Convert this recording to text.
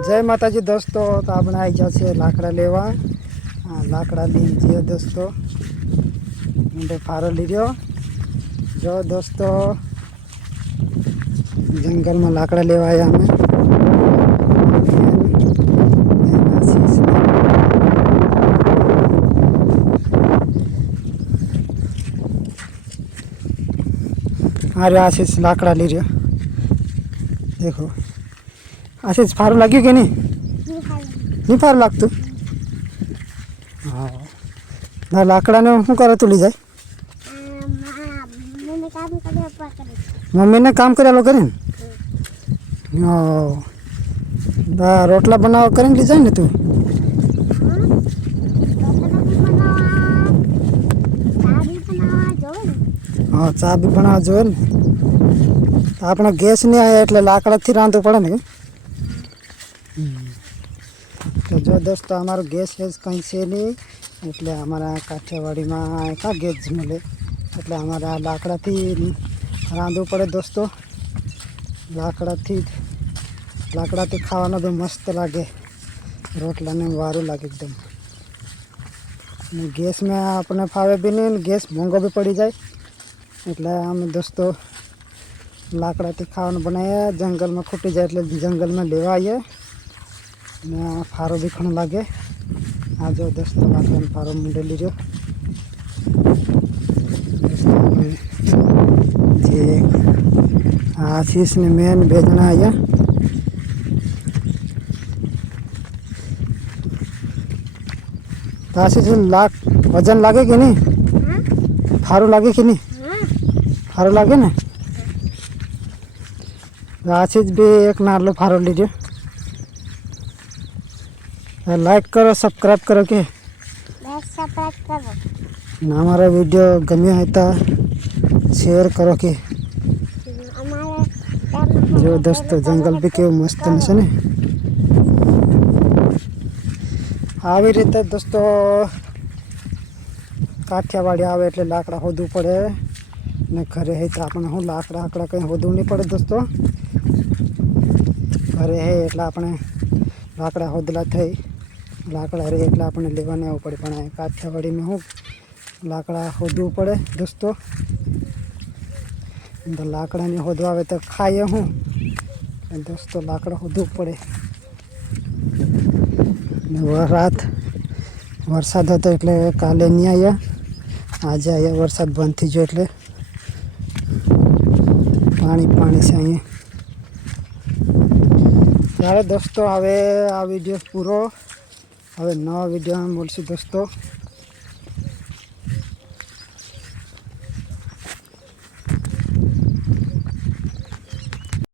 જય માતાજી દોસ્તો તો આપણે આવી ગયા છીએ લાકડા લેવા હા લાકડા લઈ જઈએ દોસ્તો ઊંડે ફારો લીધો જો દોસ્તો જંગલમાં લાકડા લેવા આવ્યા અમે બેન આશીષ ને અરે આશીષ લાકડા લઈ રહ્યો દેખો. આશીષ સારું લાગ્યું કે નહીં? નહીં સારું લાગતું? હા. ના લાકડાને શું કરે તું લઈ જાય? મમ્મીને કામ કરેલો કરે ને હા. રોટલા બનાવવા કરીને લઈ જાય ને તું? હા ચા બી બનાવવા જોઈએ ને? આપણે ગેસ નહીં આવ્યા એટલે લાકડાથી રાંધવું પડે ને. તો જો દોસ્તો, અમારો ગેસ વેસ કંઈ છે નહીં. એટલે અમારા કાઠિયાવાડીમાં કા ગેસ મળે એટલે અમારે લાકડાથી રાંધવું પડે દોસ્તો. લાકડાથી લાકડાથી ખાવાનો બી મસ્ત લાગે. રોટલાને વારું લાગે એકદમ. ગેસમાં આપણને ફાવે બી નહીં ગેસ મોંઘો બી પડી જાય. એટલે અમે દોસ્તો લાકડાથી ખાવાનું બનાવીએ જંગલમાં ખૂટી જાય એટલે જંગલમાં લેવા આવીએ ને આ ફારો બી ઘણો લાગે આ જો દોસ્તો લાકડાનો ફારો મૂંડે લીધો દોસ્તો અમે જે આ આશીષ ને મેન બે જણા આવ્યા તો આશીષ લાખ વજન લાગે કે નહીં ફારું લાગે કે નહીં ફારો લાગે ને તો આશીષ બી એક નાનો ફારો લીધો. લાઈક કરો સબસ્ક્રાઈબ કરો કે. અને અમારા વીડિયો ગમ્યો હોય તો શેર કરો કે. જો દોસ્તો જંગલ બી કેવું મસ્ત છે ને? આવી રીતે દોસ્તો કાઠિયાવાડી આવે એટલે લાકડા હોદવું પડે. ને ઘરે હે તો આપણે શું લાકડા આકડા કંઈ હોદવું નહીં પડે દોસ્તો. ઘરે હે એટલે આપણે લાકડા હોદલા થઈ લાકડા રહે એટલે આપણે લેવાને આવવું પડે પણ આ કાઠિયાવાડીમાં શું લાકડા હોદવું પડે દોસ્તો તો લાકડાને હોદવા આવે તો ખાઈએ શું અને દોસ્તો લાકડા હોદવું પડે ને વ- રાત વરસાદ હતો એટલે કાલે નહીં આવ્યા આજે આવ્યા વરસાદ બંધ થઈ ગયો એટલે પાણી પાણી છે અહીંયા ત્યારે દોસ્તો હવે આ વીડિયો પૂરો. હવે નવા વિડીયોમાં મળશું દોસ્તો.